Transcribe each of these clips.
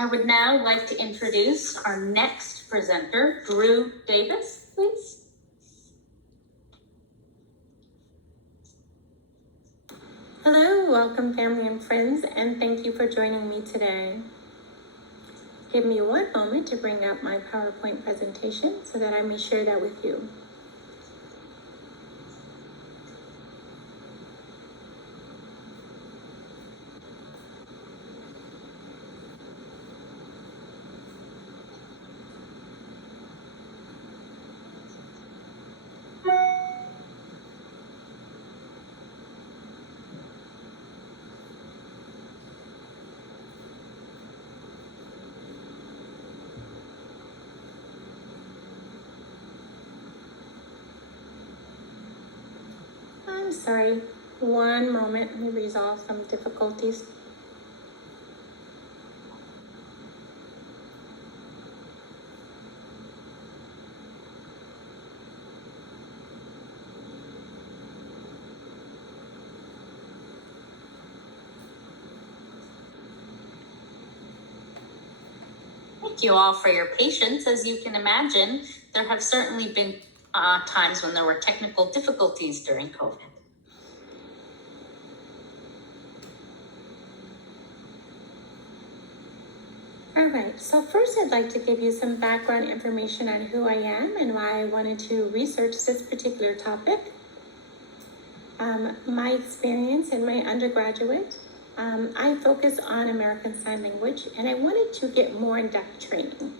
I would now like to introduce our next presenter, Drew Davis, please. Hello, welcome family and friends, and thank you for joining me today. Give me one moment to bring up my PowerPoint presentation so that I may share that with you. I'm sorry, one moment, let me resolve some difficulties. Thank you all for your patience. As you can imagine, there have certainly been times when there were technical difficulties during COVID. All right, so first I'd like to give you some background information on who I am and why I wanted to research this particular topic. My experience in my undergraduate, I focus on American Sign Language, and I wanted to get more in-depth training.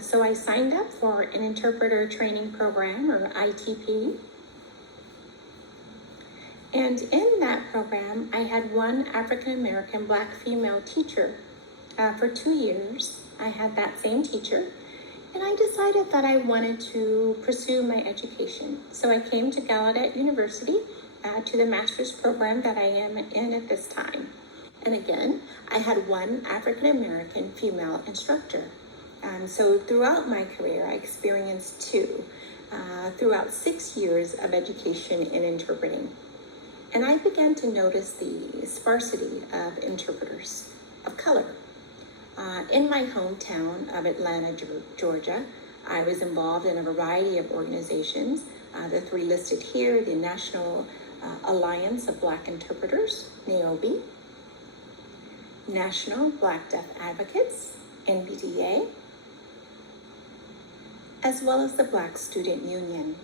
So I signed up for an interpreter training program, or ITP. And in that program, I had one African-American Black female teacher. For 2 years, I had that same teacher, and I decided that I wanted to pursue my education. So I came to Gallaudet University to the master's program that I am in at this time. And again, I had one African-American female instructor. So throughout my career, I experienced two, throughout 6 years of education in interpreting. And I began to notice the sparsity of interpreters of color. In my hometown of Atlanta, Georgia, I was involved in a variety of organizations. The three listed here: the National Alliance of Black Interpreters, NAOB, National Black Deaf Advocates, NBDA, as well as the Black Student Union,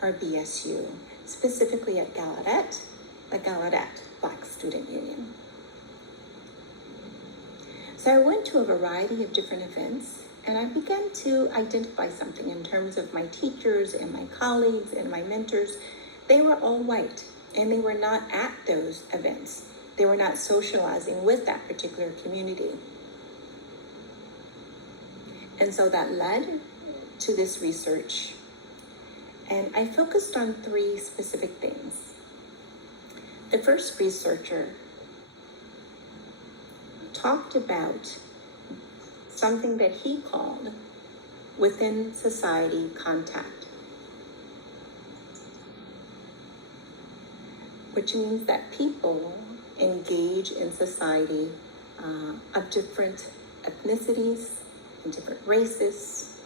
or BSU, specifically at Gallaudet, the Gallaudet Black Student Union. So I went to a variety of different events, and I began to identify something in terms of my teachers and my colleagues and my mentors. They were all white, and they were not at those events. They were not socializing with that particular community. And so that led to this research. And I focused on three specific things. The first researcher talked about something that he called within society contact, which means that people engage in society of different ethnicities and different races.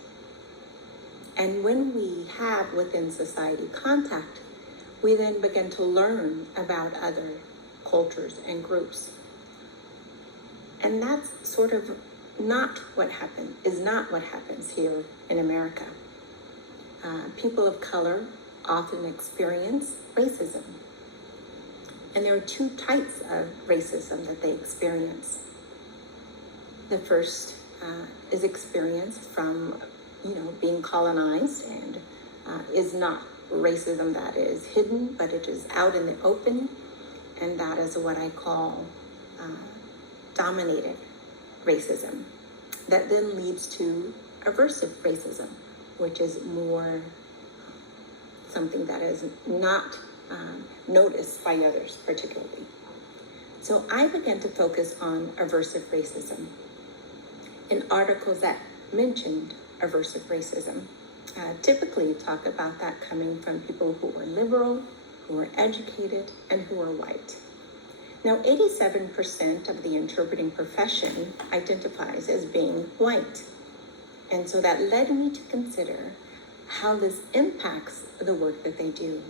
And when we have within society contact, we then begin to learn about other cultures and groups. And that's sort of not what happens here in America. People of color often experience racism. And there are two types of racism that they experience. The first is experienced from, being colonized, and is not racism that is hidden, but it is out in the open, and that is what I call dominated racism. That then leads to aversive racism, which is more something that is not noticed by others particularly. So I began to focus on aversive racism in articles that mentioned aversive racism. Typically talk about that coming from people who are liberal, who are educated, and who are white. Now, 87% of the interpreting profession identifies as being white. And so that led me to consider how this impacts the work that they do.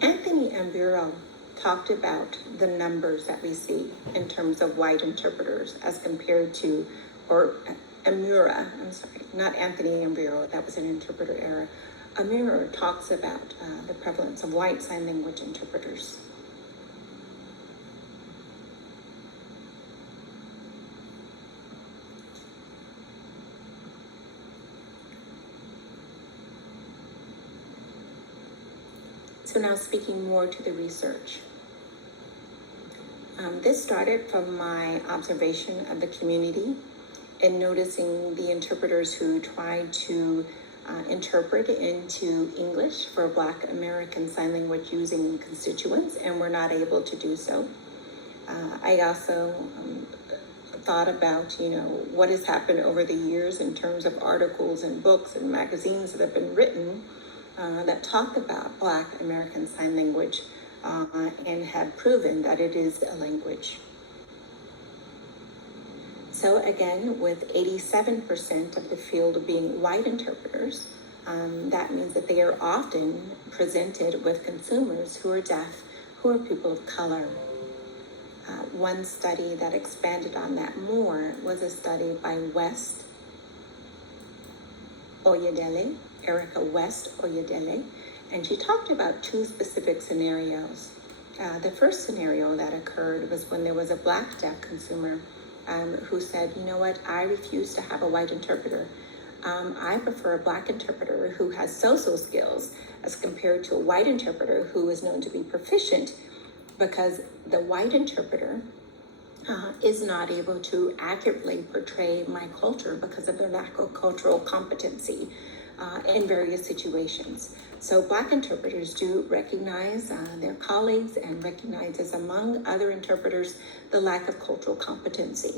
Anthony Amburo talked about the numbers that we see in terms of white interpreters as compared to, or Amura, I'm sorry, not Anthony Amburo, that was an interpreter error. Amura talks about the prevalence of white sign language interpreters. So now speaking more to the research. This started from my observation of the community and noticing the interpreters who tried to interpret into English for Black American Sign Language using constituents and were not able to do so. I also thought about, what has happened over the years in terms of articles and books and magazines that have been written that talk about Black American Sign Language and have proven that it is a language. So again, with 87% of the field being white interpreters, that means that they are often presented with consumers who are deaf, who are people of color. One study that expanded on that more was a study by West Oyedele, Erica West Oyedele, and she talked about two specific scenarios. The first scenario that occurred was when there was a Black deaf consumer who said, you know what, I refuse to have a white interpreter. I prefer a Black interpreter who has social skills as compared to a white interpreter who is known to be proficient, because the white interpreter is not able to accurately portray my culture because of their lack of cultural competency in various situations. So Black interpreters do recognize their colleagues and recognizes among other interpreters the lack of cultural competency.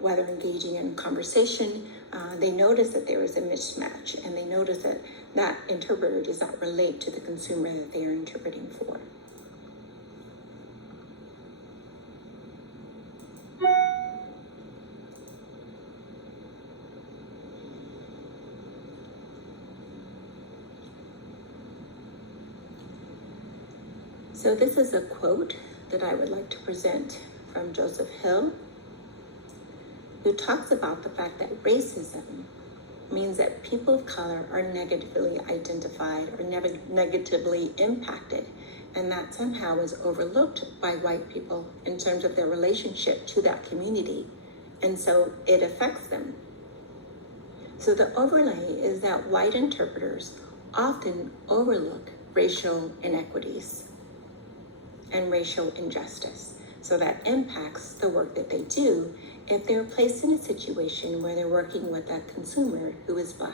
Whether engaging in conversation, they notice that there is a mismatch, and they notice that that interpreter does not relate to the consumer that they are interpreting for. So this is a quote that I would like to present from Joseph Hill, who talks about the fact that racism means that people of color are negatively identified or negatively impacted, and that somehow is overlooked by white people in terms of their relationship to that community, and so it affects them. So the overlay is that white interpreters often overlook racial inequities and racial injustice. So that impacts the work that they do if they're placed in a situation where they're working with a consumer who is Black.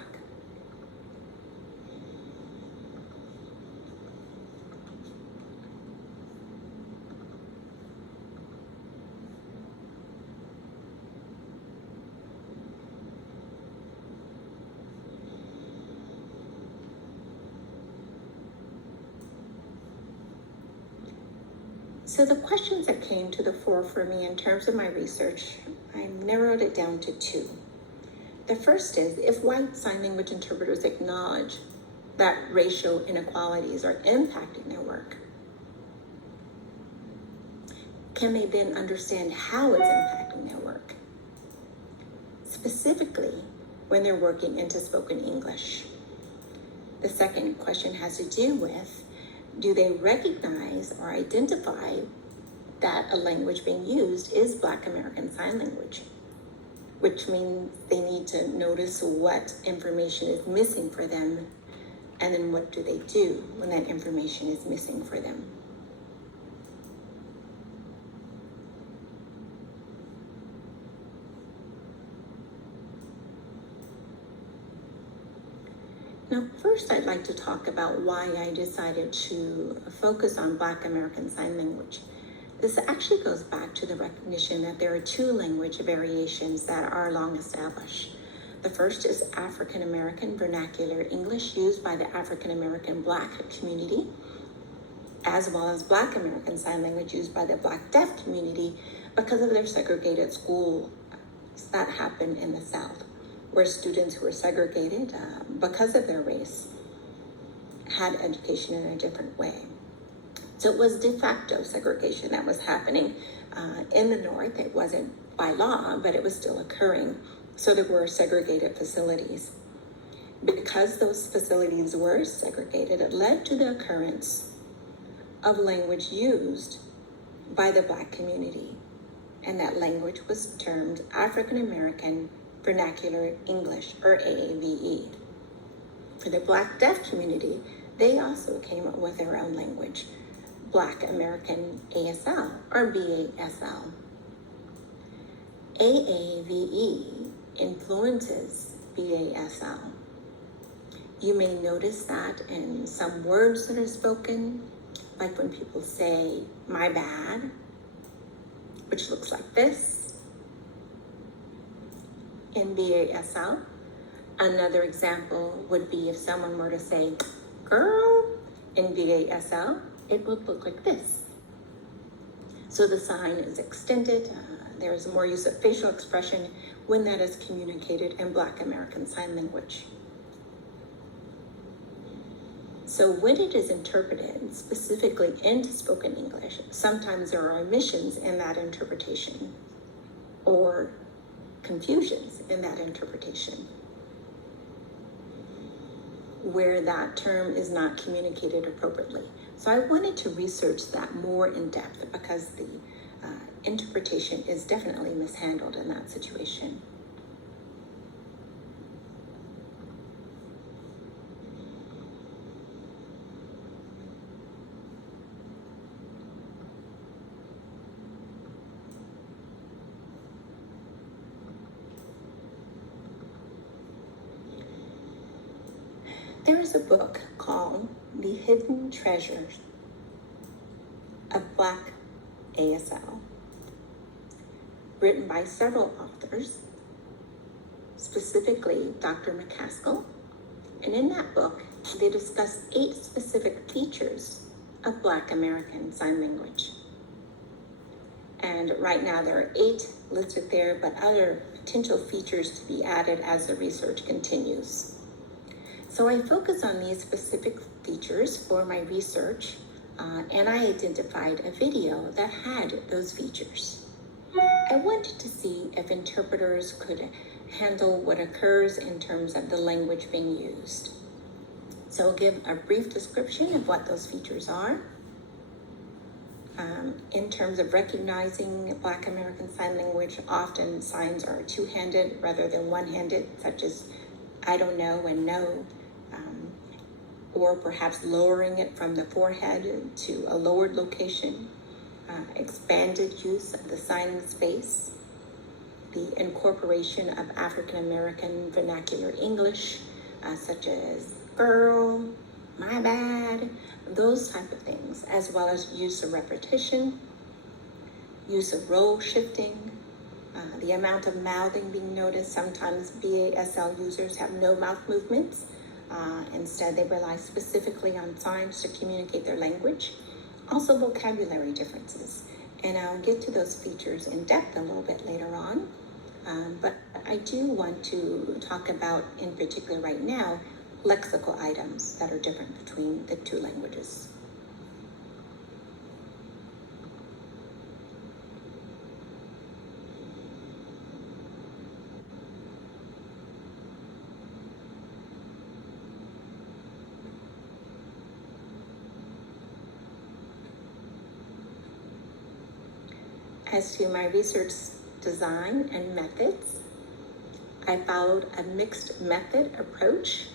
So the questions that came to the fore for me in terms of my research, I narrowed it down to two. The first is, if white sign language interpreters acknowledge that racial inequalities are impacting their work, can they then understand how it's impacting their work? Specifically, when they're working into spoken English. The second question has to do with, do they recognize or identify that a language being used is Black American Sign Language, which means they need to notice what information is missing for them, and then what do they do when that information is missing for them. Now, first I'd like to talk about why I decided to focus on Black American Sign Language. This actually goes back to the recognition that there are two language variations that are long established. The first is African American vernacular English used by the African American Black community, as well as Black American Sign Language used by the Black deaf community because of their segregated schools that happened in the South, where students who were segregated because of their race had education in a different way. So it was de facto segregation that was happening in the North. It wasn't by law, but it was still occurring. So there were segregated facilities. Because those facilities were segregated, it led to the occurrence of language used by the Black community. And that language was termed African American Vernacular English, or AAVE. For the Black deaf community, they also came up with their own language, Black American ASL, or BASL. AAVE influences BASL. You may notice that in some words that are spoken, like when people say, my bad, which looks like this in BASL. Another example would be if someone were to say, girl, in BASL, it would look like this. So the sign is extended. There is more use of facial expression when that is communicated in Black American Sign Language. So when it is interpreted specifically into spoken English, sometimes there are omissions in that interpretation or confusions in that interpretation where that term is not communicated appropriately. So I wanted to research that more in depth because the interpretation is definitely mishandled in that situation. There is a book called The Hidden Treasures of Black ASL, written by several authors, specifically Dr. McCaskill. And in that book, they discuss 8 specific features of Black American Sign Language. And right now there are 8 listed there, but other potential features to be added as the research continues. So I focus on these specific features for my research, and I identified a video that had those features. I wanted to see if interpreters could handle what occurs in terms of the language being used. So I'll give a brief description of what those features are. In terms of recognizing Black American Sign Language, often signs are two-handed rather than one-handed, such as I don't know and no, or perhaps lowering it from the forehead to a lowered location, expanded use of the signing space, the incorporation of African American vernacular English, such as girl, my bad, those type of things, as well as use of repetition, use of role shifting, the amount of mouthing being noticed. Sometimes BASL users have no mouth movements. Instead, they rely specifically on signs to communicate their language. Also, vocabulary differences. And I'll get to those features in depth a little bit later on. But I do want to talk about, in particular right now, lexical items that are different between the 2 languages. As to my research design and methods, I followed a mixed method approach.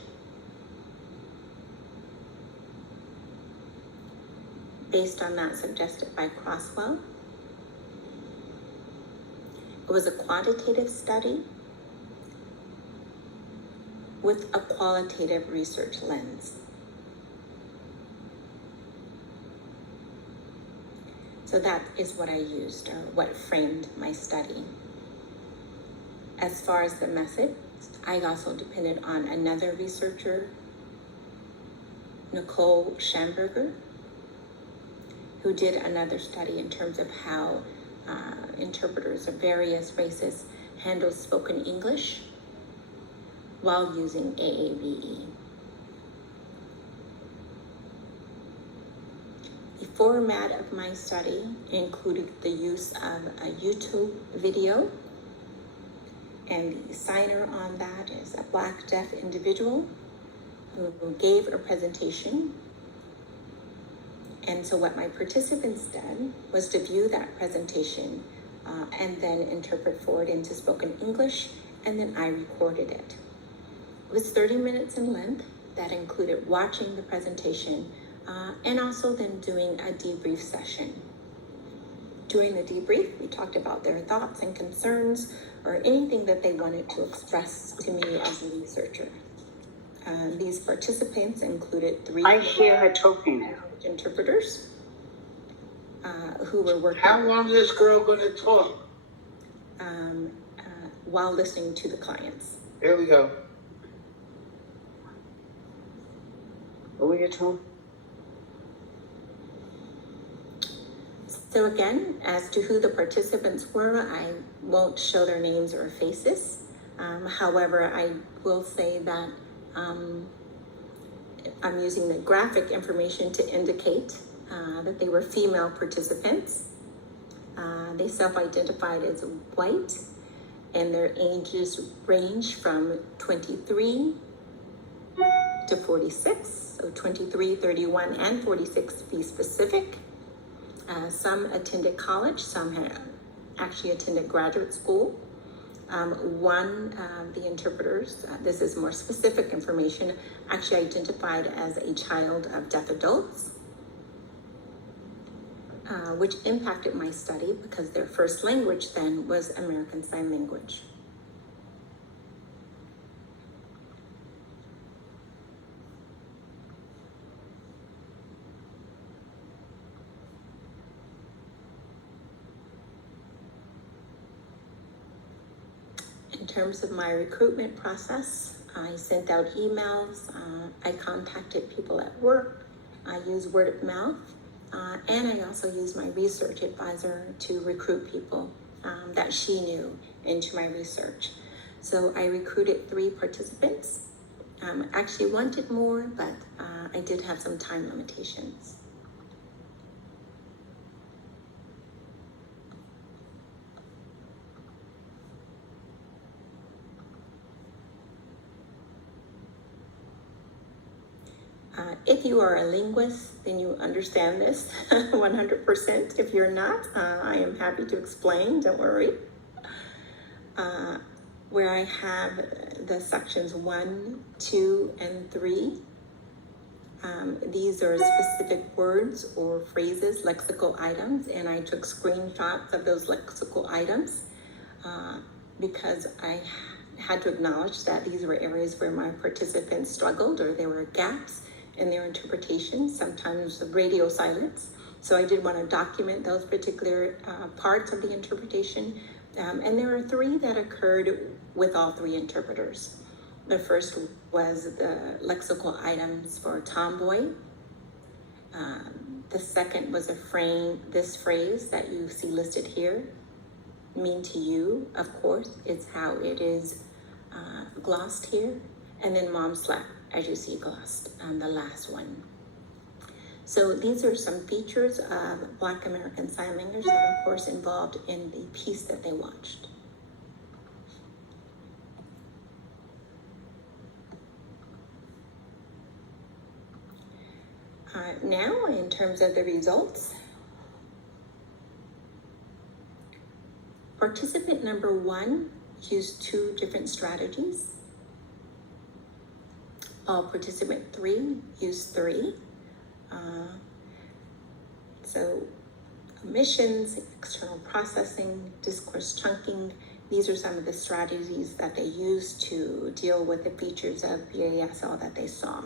Based on that suggested by Crosswell. It was a quantitative study with a qualitative research lens. So that is what I used, or what framed my study. As far as the method, I also depended on another researcher, Nicole Schamberger, who did another study in terms of how interpreters of various races handle spoken English while using AAVE. The format of my study included the use of a YouTube video, and the signer on that is a Black deaf individual who gave a presentation. And so what my participants did was to view that presentation and then interpret for it into spoken English, and then I recorded it. It was 30 minutes in length. That included watching the presentation and also then doing a debrief session. During the debrief, we talked about their thoughts and concerns or anything that they wanted to express to me as a researcher. These participants included 3 I hear her talking. interpreters who were working. How long is this girl going to talk? While listening to the clients. Here we go. What were you told? So again, as to who the participants were, I won't show their names or faces. However, I will say that I'm using the graphic information to indicate that they were female participants. They self-identified as white, and their ages range from 23 to 46, so 23, 31, and 46 to be specific. Some attended college, some had actually attended graduate school. One of the interpreters, this is more specific information, actually identified as a child of deaf adults, which impacted my study because their first language then was American Sign Language. In terms of my recruitment process, I sent out emails, I contacted people at work, I used word of mouth, and I also used my research advisor to recruit people that she knew into my research. So I recruited 3 participants. Actually wanted more, but I did have some time limitations. If you are a linguist, then you understand this 100%. If you're not, I am happy to explain, don't worry. Where I have the sections 1, 2, and 3, these are specific words or phrases, lexical items, and I took screenshots of those lexical items because I had to acknowledge that these were areas where my participants struggled or there were gaps in their interpretation, sometimes the radio silence. So I did want to document those particular parts of the interpretation. And there are 3 that occurred with all 3 interpreters. The first was the lexical items for tomboy. The second was this phrase that you see listed here, mean to you, of course, it's how it is glossed here. And then mom slap, as you see glossed on the last one. So these are some features of Black American Sign Language that are, of course, involved in the piece that they watched. Now, in terms of the results, participant number 1 used 2 different strategies. Participant 3 used 3. So omissions, external processing, discourse chunking, these are some of the strategies that they used to deal with the features of BASL that they saw.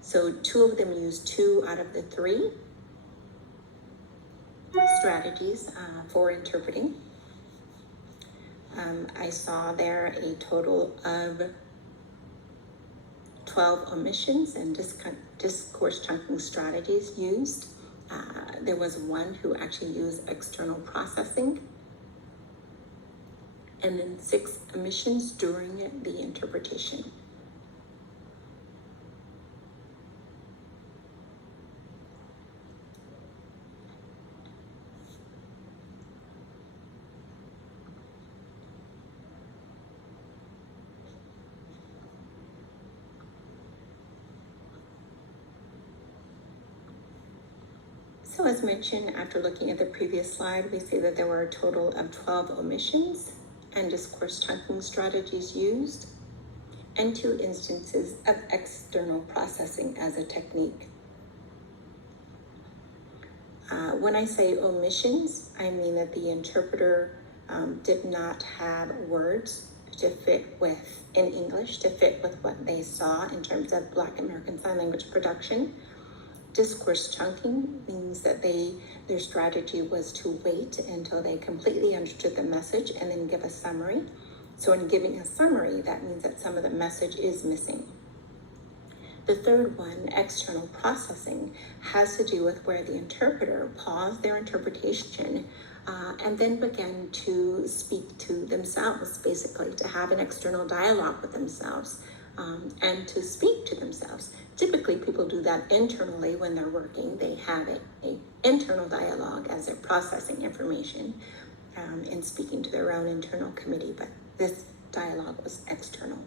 So 2 of them used 2 out of the 3 strategies for interpreting. I saw there a total of 12 omissions and discourse chunking strategies used. There was one who actually used external processing, and then 6 omissions during the interpretation. So as mentioned, after looking at the previous slide, we see that there were a total of 12 omissions and discourse chunking strategies used, and 2 instances of external processing as a technique. When I say omissions, I mean that the interpreter did not have words to fit with, in English, to fit with what they saw in terms of Black American Sign Language production. Discourse chunking means that their strategy was to wait until they completely understood the message and then give a summary. So in giving a summary, that means that some of the message is missing. The third one, external processing, has to do with where the interpreter paused their interpretation and then began to speak to themselves, basically, to have an external dialogue with themselves and to speak to themselves. Typically, people do that internally when they're working. They have an internal dialogue as they're processing information and speaking to their own internal committee, but this dialogue was external.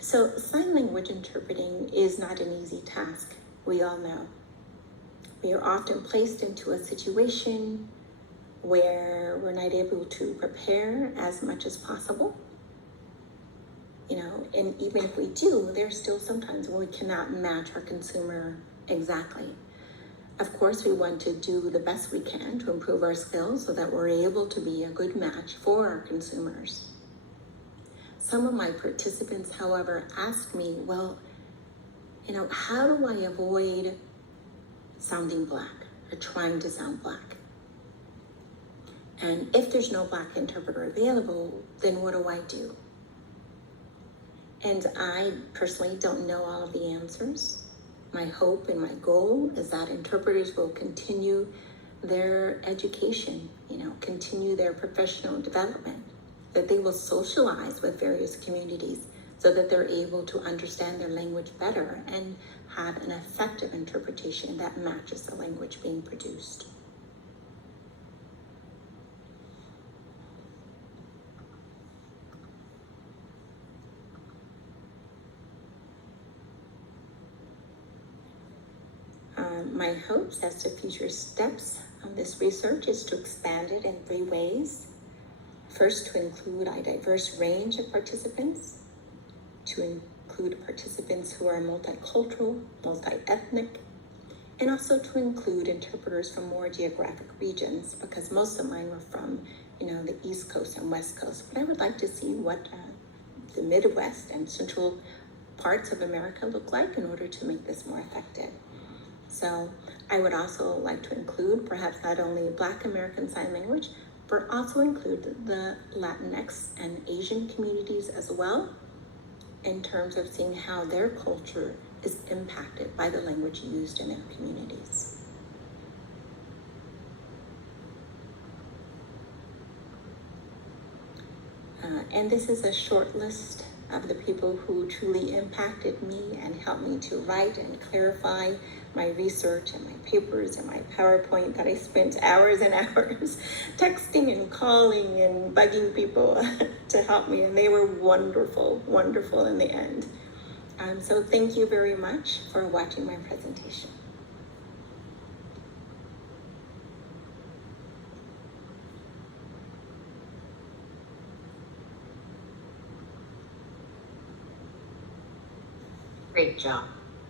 So sign language interpreting is not an easy task, we all know. We are often placed into a situation where we're not able to prepare as much as possible. And even if we do, there's still sometimes when we cannot match our consumer exactly. Of course, we want to do the best we can to improve our skills so that we're able to be a good match for our consumers. Some of my participants, however, asked me, well, how do I avoid sounding Black or trying to sound Black? And if there's no Black interpreter available, then what do I do? And I personally don't know all of the answers. My hope and my goal is that interpreters will continue their education, continue their professional development, that they will socialize with various communities so that they're able to understand their language better and have an effective interpretation that matches the language being produced. My hopes as to future steps of this research is to expand it in 3 ways. First, to include a diverse range of participants, to include participants who are multicultural, multi-ethnic, and also to include interpreters from more geographic regions, because most of mine were from, the East Coast and West Coast. But I would like to see what the Midwest and central parts of America look like in order to make this more effective. So I would also like to include perhaps not only Black American Sign Language, but also include the Latinx and Asian communities as well, in terms of seeing how their culture is impacted by the language used in their communities. And this is a short list of the people who truly impacted me and helped me to write and clarify my research and my papers and my PowerPoint that I spent hours and hours texting and calling and bugging people to help me. And they were wonderful, wonderful in the end. So thank you very much for watching my presentation. Great job.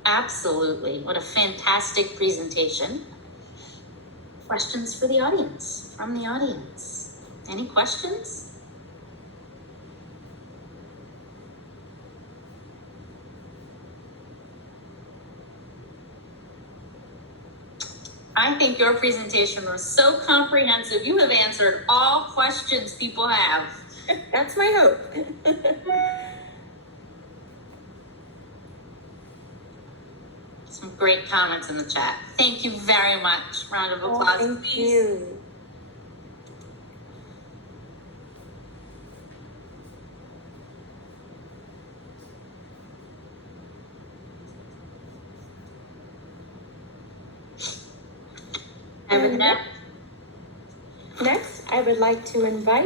Absolutely. What a fantastic presentation. Questions for the audience, from the audience? Any questions? I think your presentation was so comprehensive. You have answered all questions people have. That's my hope. Some great comments in the chat. Thank you very much. Round of applause, Thank please. you. And Next, I would like to invite